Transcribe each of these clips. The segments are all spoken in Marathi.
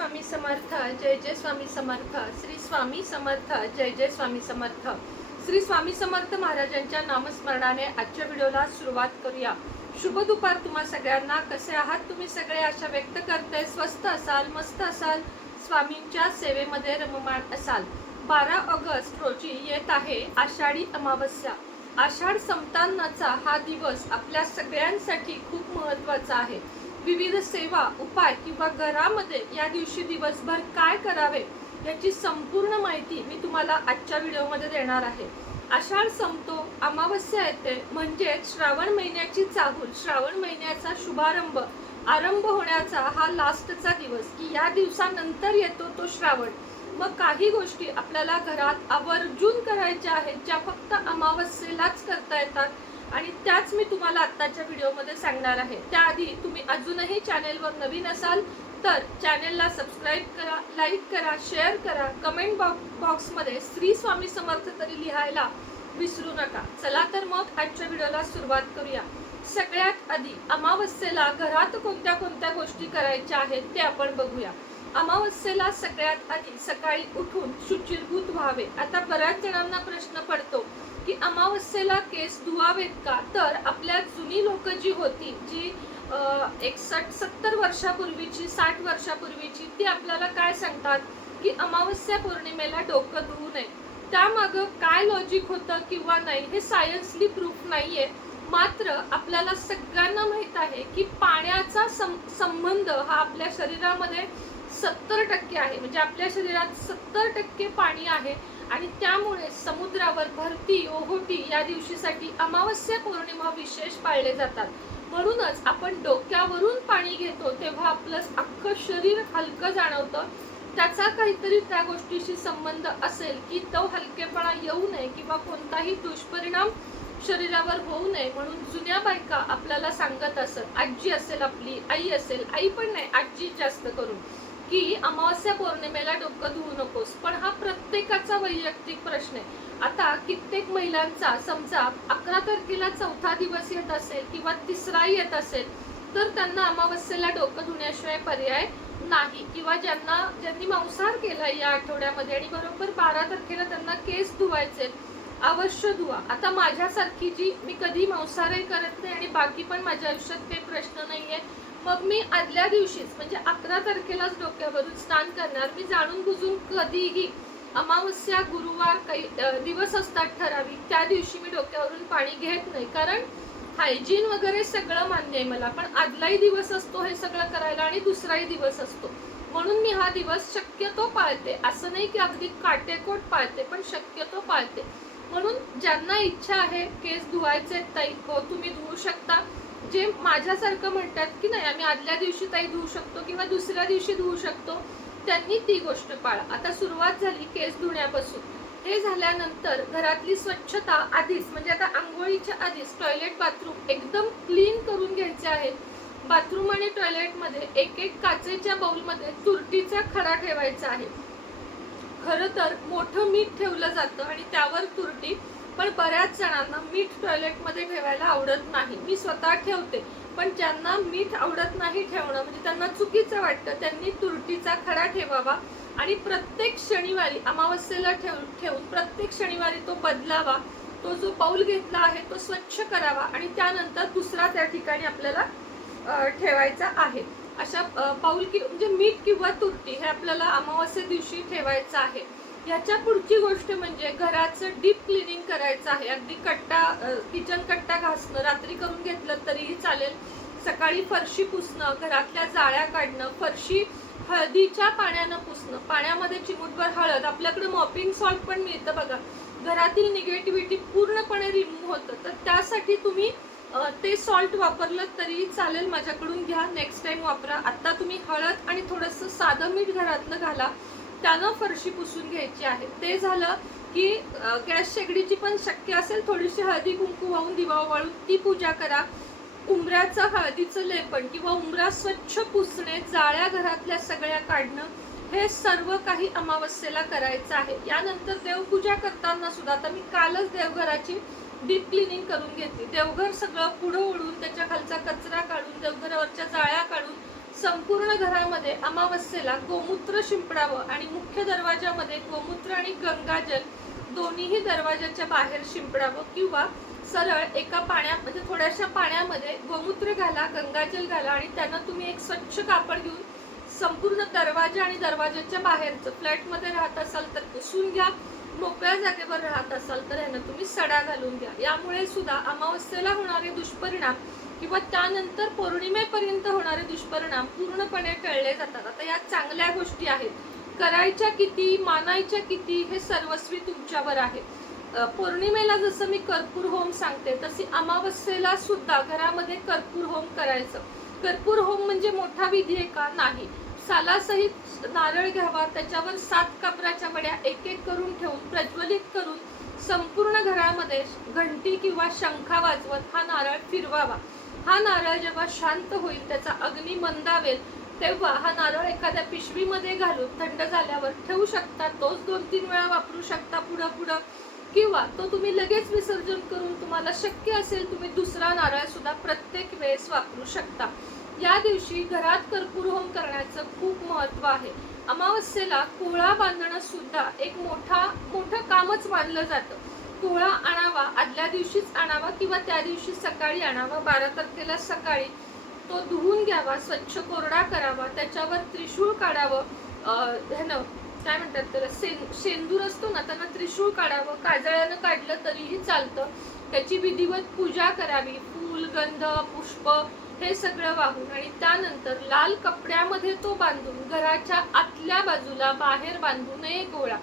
स्वामी समर्थ, जय जय स्वामी समर्थ, श्री स्वामी समर्थ, जय जय स्वामी समर्थ. श्री स्वामी समर्थ महाराजांच्या नामस्मरणाने आजच्या व्हिडिओला सुरुवात करूया. शुभ दुपार तुम्हा सगळ्यांना. कसे आहात तुम्ही सगळे? आशा व्यक्त करते स्वस्थ असाल, मस्त असाल, स्वामींच्या सेवेमध्ये रममाण असाल. 12 ऑगस्ट रोजी येत आहे आषाढी अमावस्या. आषाढ संपतानाचा हा दिवस आपल्या सगळ्यांसाठी खूप महत्त्वाचा आहे. विविध सेवा, उपाय किंवा घरामध्ये या दिवशी दिवसभर काय करावे याची संपूर्ण माहिती मी तुम्हाला आजच्या व्हिडिओमध्ये देणार आहे. आषाढ संपतो, अमावस्या येते, म्हणजे श्रावण महिन्याची चाहूल, श्रावण महिन्याचा शुभारंभ, आरंभ होण्याचा हा लास्टचा दिवस की या दिवसानंतर येतो तो श्रावण. मग काही गोष्टी आपल्याला घरात आवर्जून करायच्या आहेत ज्या फक्त अमावस्येलाच करता येतात आणि त्याच मी तुम्हाला आत्ताच्या व्हिडिओमध्ये सांगणार आहे. त्याआधी तुम्ही अजूनही चॅनेलवर नवीन असाल तर चॅनेलला सबस्क्राईब करा, लाईक करा, शेअर करा, कमेंट बॉक्समध्ये श्री स्वामी समर्थ तरी लिहायला विसरू नका. चला तर मग आजच्या व्हिडिओला सुरुवात करूया. सगळ्यात आधी अमावस्येला घरात कोणत्या कोणत्या गोष्टी करायच्या आहेत ते आपण बघूया. अमावस्येला सगळ्यात आधी सकाळी उठून शुचिर्भूत व्हावे. आता बऱ्याच जणांना प्रश्न पडतो की अमावस्येला केस धुवावेत का? तर आपल्या जुनी लोक जी होती, जी 60-70 वर्षापूर्वीची, 60 वर्षापूर्वीची, ती आपल्याला काय सांगतात की अमावस्या पौर्णिमेला डोकं धुवू नये. त्यामागं काय लॉजिक होतं किंवा नाही हे सायन्सली प्रूफ नाहीये. मात्र आपल्याला सगळ्यांना माहित आहे की पाण्याचा संबंध हा आपल्या शरीरामध्ये 70% आहे. म्हणजे आपल्या शरीरात 70% पाणी आहे आणि त्यामुळे समुद्रावर भरती, ओहोटी या दिवशीसाठी अमावस्या पौर्णिमा विशेष पाळले जातात. म्हणूनच आपण डोक्यावरून पाणी घेतो तेव्हा आपलं अख्खं शरीर हलकं जाणवतं. त्याचा काहीतरी त्या गोष्टीशी संबंध असेल की तो हलकेपणा येऊ नये किंवा कोणताही दुष्परिणाम शरीरावर होऊ नये म्हणून जुन्या बायका आपल्याला सांगत असत. आजी असेल, आपली आई असेल, आई पण नाही, आजी जास्त करून, की अमावस्या पौर्णिमेला डोकं धुवू नकोस. पण हा प्रत्येकाचा वैयक्तिक प्रश्न आहे. आता कित्येक महिलांचा समजा 11 तारखेला चौथा दिवस येत असेल किंवा तिसरा येत असेल तर त्यांना अमावस्येला डोकं धुण्याशिवाय पर्याय नाही. किंवा ज्यांनी मांसाहार केला या आठवड्यामध्ये आणि बरोबर 12 तारखेला त्यांना केस धुवायचे, अवश्य धुवा. आता माझ्यासारखी जी मी कधी मांसाहारही करत नाही आणि बाकी पण माझ्या आयुष्यात काही प्रश्न नाहीये, मग मी आदल्या दिवशीच म्हणजे 11 तारखेलाच डोक्यावरून स्नान करणार. मी जाणून बुजून कधीही अमावस्या, गुरुवार काही दिवस असतात ठराविक, त्या दिवशी मी डोक्यावरून पाणी घेत नाही. कारण हायजीन वगैरे सगळं मान्य आहे मला, पण आदलाही दिवस असतो हे सगळं करायला आणि दुसराही दिवस असतो, म्हणून मी हा दिवस शक्यतो पाळते. असं नाही की अगदी काटेकोट पाळते, पण शक्यतो पाळते. म्हणून ज्यांना इच्छा आहे केस धुवायचे ताई, हो तुम्ही धुवू शकता. जे माझ्यासारखं म्हणतात की नाही आम्ही आदल्या दिवशी ताई धुवू शकतो किंवा दुसऱ्या दिवशी धुवू शकतो, त्यांनी ती गोष्ट पाळा. आता सुरुवात झाली केस धुण्यापासून. हे झाल्यानंतर घरातली स्वच्छता आधीच म्हणजे आता आंघोळीच्या आधीच टॉयलेट, बाथरूम एकदम क्लीन करून घ्यायचे आहेत. बाथरूम आणि टॉयलेटमध्ये एक काचेच्या बाउलमध्ये तुरटीचा खडा ठेवायचा आहे. खरं तर मोठं मीठ ठेवलं जातं आणि त्यावर तुरटी, पण बऱ्याच जणांना मीठ टॉयलेटमध्ये ठेवायला आवडत नाही. मी स्वतः ठेवते, पण ज्यांना मीठ आवडत नाही ठेवणं म्हणजे त्यांना चुकीचं वाटतं, त्यांनी तुरटीचा खडा ठेवावा आणि प्रत्येक शनिवारी अमावस्येला ठेवून प्रत्येक शनिवारी तो बदलावा. तो जो पाऊल घेतला आहे तो स्वच्छ करावा आणि त्यानंतर दुसरा त्या ठिकाणी आपल्याला ठेवायचा आहे. अशा पाऊल म्हणजे मीठ किंवा तुरटी हे आपल्याला अमावस्ये दिवशी ठेवायचं आहे. याच्या पुढची गोष्ट म्हणजे घराचं डीप क्लिनिंग करायचं आहे. अगदी किचन कट्टा घासणं रात्री करून घेतलं तरीही चालेल. सकाळी फरशी पुसणं, घरातल्या जाळ्या काढणं, फरशी हळदीच्या पाण्यानं पुसणं, पाण्यामध्ये चिमूटभर हळद, आपल्याकडे मॉपिंग सॉल्ट पण मिळतं बघा, घरातील निगेटिव्हिटी पूर्णपणे रिमूव्ह होतं. तर त्यासाठी तुम्ही ते सॉल्ट वापरलं तरी चालेल, माझ्याकडून घ्या, नेक्स्ट टाइम वापरा. आता तुम्ही हळद आणि थोडंसं साधं मीठ घरातलं घाला, त्यानं फरशी पुसून घ्यायची आहे. ते झालं की गॅस शेगडीची पण शक्य असेल थोडीशी हळदी कुंकू वाहून दिवा वाळून ती पूजा करा. उंबऱ्याचं हळदीचं लेपन किंवा उंबरा स्वच्छ पुसणे, जाळ्या घरातल्या सगळ्या काढणं, हे सर्व काही अमावस्येला करायचं आहे. यानंतर देवपूजा करताना सुद्धा आता मी कालच देवघराची डीप क्लिनिंग करून घेतली. देवघर सगळं पुढं ओढून त्याच्या खालचा कचरा काढून, देवघरावरच्या जाळ्या काढून संपूर्ण घरामध्ये अमावस्येला गोमूत्र शिंपडावं आणि मुख्य दरवाजामध्ये गोमूत्र आणि गंगाजल दोन्हीही दरवाजाच्या बाहेर शिंपडावं किंवा सरळ एका म्हणजे थोड्याशा पाण्यामध्ये गोमूत्र घाला, गंगाजल घाला आणि त्यानं तुम्ही एक स्वच्छ कापड घेऊन संपूर्ण दरवाजा आणि दरवाजाच्या बाहेरचं, फ्लॅटमध्ये राहत असाल तर पुसून घ्या, मोकळ्या जागेवर राहत असाल तर ह्यानं तुम्ही सडा घालून घ्या. यामुळे सुद्धा अमावस्येला होणारे दुष्परिणाम किंवा त्यानंतर पौर्णिमेपर्यंत होणारे दुष्परिणाम पूर्णपणे टळले जातात. आता या चांगल्या गोष्टी आहेत, करायच्या किती, मानायच्या किती हे सर्वस्वी तुमच्यावर आहे. पौर्णिमेला जसं मी कर्पूर होम सांगते तशी अमावस्येला सुद्धा घरामध्ये कर्पूर होम करायचं. कर्पूर होम म्हणजे मोठा विधी आहे का? नाही. सालासहित नारळ घ्यावा, त्याच्यावर 7 कापराच्या वड्या एक एक करून ठेवून प्रज्वलित करून संपूर्ण घरामध्ये घंटी किंवा शंखा वाजवत हा नारळ फिरवावा. हा नारळ जेव्हा शांत होईल, त्याचा अग्नी मंदावेल, तेव्हा हा नारळ एखाद्या पिशवीमध्ये घालून थंड झाल्यावर ठेवू शकता. तोच 2-3 वेळा वापरू शकता पुढं किंवा तो तुम्ही लगेच विसर्जन करून तुम्हाला शक्य असेल तुम्ही दुसरा नारळ सुद्धा प्रत्येक वेळेस वापरू शकता. या दिवशी घरात कर्पूर होम करण्याचं खूप महत्त्व आहे. अमावस्येला कोळा बांधणं सुद्धा एक मोठं कामच मानलं जातं. कोळा आणावा, आदल्या दिवशीच आणावा किंवा त्या दिवशी सकाळी आणावा. 12 तारखेला सकाळी तो धुवून घ्यावा, स्वच्छ कोरडा करावा, त्याच्यावर त्रिशूळ काढावं, ह्यानं काय म्हणतात त्याला, शेंदूर असतो ना, त्यांना त्रिशूळ काढावं. काजळ्यानं काढलं तरीही चालतं. त्याची विधिवत पूजा करावी, फूल, गंध, पुष्प हे सगळं वाहून आणि त्यानंतर लाल कपड्यामध्ये तो बांधून घराच्या आतल्या बाजूला, बाहेर बांधू नये गोळा,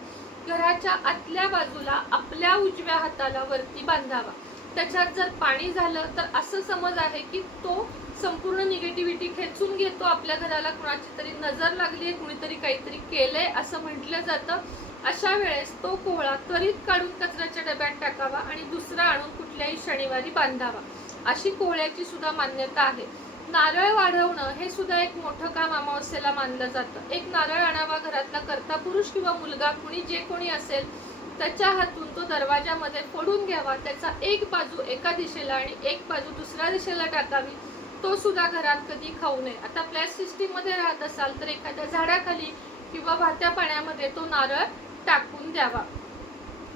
घराच्या आतल्या बाजूला आपल्या उजव्या हाताला वरती बांधावा. त्याच्यात जर पाणी झालं तर असं समज आहे की तो संपूर्ण निगेटिव्हिटी खेचून घेतो. आपल्या घराला कुणाची तरी नजर लागली, कुणीतरी काहीतरी केलंय असं म्हटलं जातं. अशा वेळेस तो कोहळा त्वरित काढून कचऱ्याच्या डब्यात टाकावा आणि दुसरा आणून कुठल्याही शनिवारी बांधावा. अशी कोहळ्याची सुद्धा मान्यता आहे. नारळ वाढवणं हे सुद्धा एक मोठं काम अमावस्येला मानलं जातं. एक नारळ आणावा, घरातला कर्ता पुरुष किंवा मुलगा जे कोणी असेल त्याच्या हातून तो दरवाजामध्ये फोडून घ्यावा. त्याचा एक बाजू एका दिशेला आणि एक बाजू दुसऱ्या दिशेला टाकावी. तो सुद्धा घरात कधी खाऊ नये. आता फ्लॅट सिस्टीम मध्ये राहत असाल तर एखाद्या झाडाखाली किंवा वाहत्या पाण्यामध्ये तो नारळ टाकून द्यावा.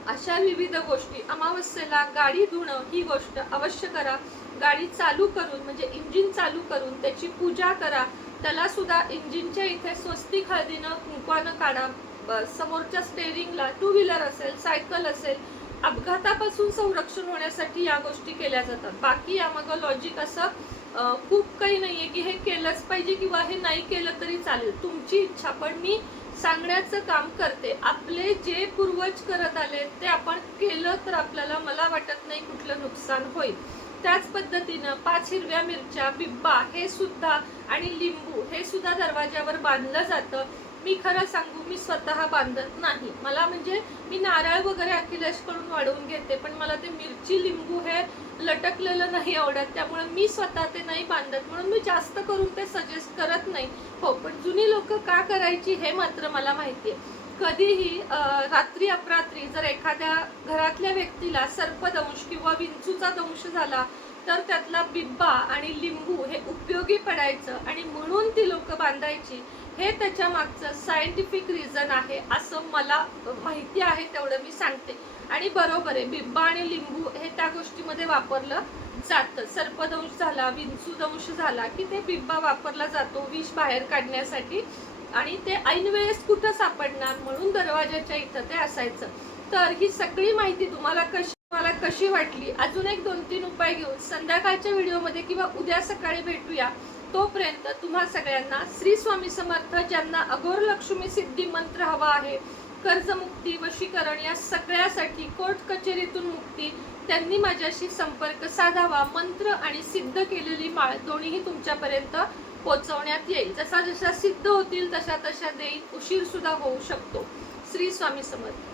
अशा विविध गोष्टी. अमावस्येला गाडी धुणं ही गोष्ट अवश्य करा. गाडी चालू करून म्हणजे इंजिन चालू करून त्याची पूजा करा. त्याला सुद्धा इंजिनच्या इथे स्वस्तिक हळदीनं कुंकवानं काढा. समोरच्या स्टेअरिंगला, टू व्हीलर असेल, सायकल असेल, अपघातापासून संरक्षण होण्यासाठी या गोष्टी केल्या जातात. बाकी यामागं लॉजिक असं खूप काही नाहीये की हे केलंच पाहिजे किंवा हे नाही केलं तरी चालेल, तुमची इच्छा. पण मी सांगण्याचं काम करते. आपले जे पूर्वज करत आले ते आपण केलं तर आपल्याला, मला वाटत नाही कुठलं नुकसान होईल. त्याच पद्धतीनं 5 हिरव्या मिरच्या, बिब्बा हे सुद्धा आणि लिंबू हे सुद्धा दरवाज्यावर बांधलं जातं. मी खरं सांगू, मी स्वतः बांधत नाही. मला म्हणजे मी नारळ वगैरे अखिलेशकडून वाढवून घेते, पण मला ते मिरची, लिंबू हे लटकलेलं नाही आवडत, त्यामुळे मी स्वतः ते नाही बांधत. म्हणून मी जास्त करून ते सजेस्ट करत नाही. हो, पण जुनी लोक का करायची हे मात्र मला माहितीये. कधीही रात्री अपरात्री जर एखाद्या घरातल्या व्यक्तीला सर्पदंश किंवा विंचूचा दंश झाला तर त्यातला बिब्बा आणि लिंबू हे उपयोगी पडायचं आणि म्हणून ती लोक बांधायची. हे त्याच्या मागचं सायंटिफिक रिझन आहे असं मला माहिती आहे, तेवढं मी सांगते. आणि बरोबर आहे, बिब्बा आणि लिंबू हे त्या गोष्टीमध्ये वापरलं जातं. सर्पदंश झाला, विंचू दंश झाला की ते बिब्बा वापरला जातो विष बाहेर काढण्यासाठी. आणि ते ऐन वेळेस कुठं सापडणार म्हणून दरवाजाच्या इथं ते असायचं. तर ही सगळी माहिती तुम्हाला कशी वाटली? अजून एक 2-3 उपाय घेऊन संध्याकाळच्या व्हिडिओमध्ये किंवा उद्या सकाळी भेटूया. तोपर्यंत तुम्हा सगळ्यांना श्री स्वामी समर्थ. ज्यांना अघोर लक्ष्मी सिद्धी मंत्र हवा आहे, कर्जमुक्ती, वशीकरण या सगळ्यासाठी, कोर्ट कचेरीतून मुक्ती, त्यांनी माझ्याशी संपर्क साधावा. मंत्र आणि सिद्ध केलेली माळ दोन्हीही तुमच्यापर्यंत पोहोचवण्यात येईल. जसा सिद्ध होतील तशा देईल. उशीर सुद्धा होऊ शकतो. श्री स्वामी समर्थ.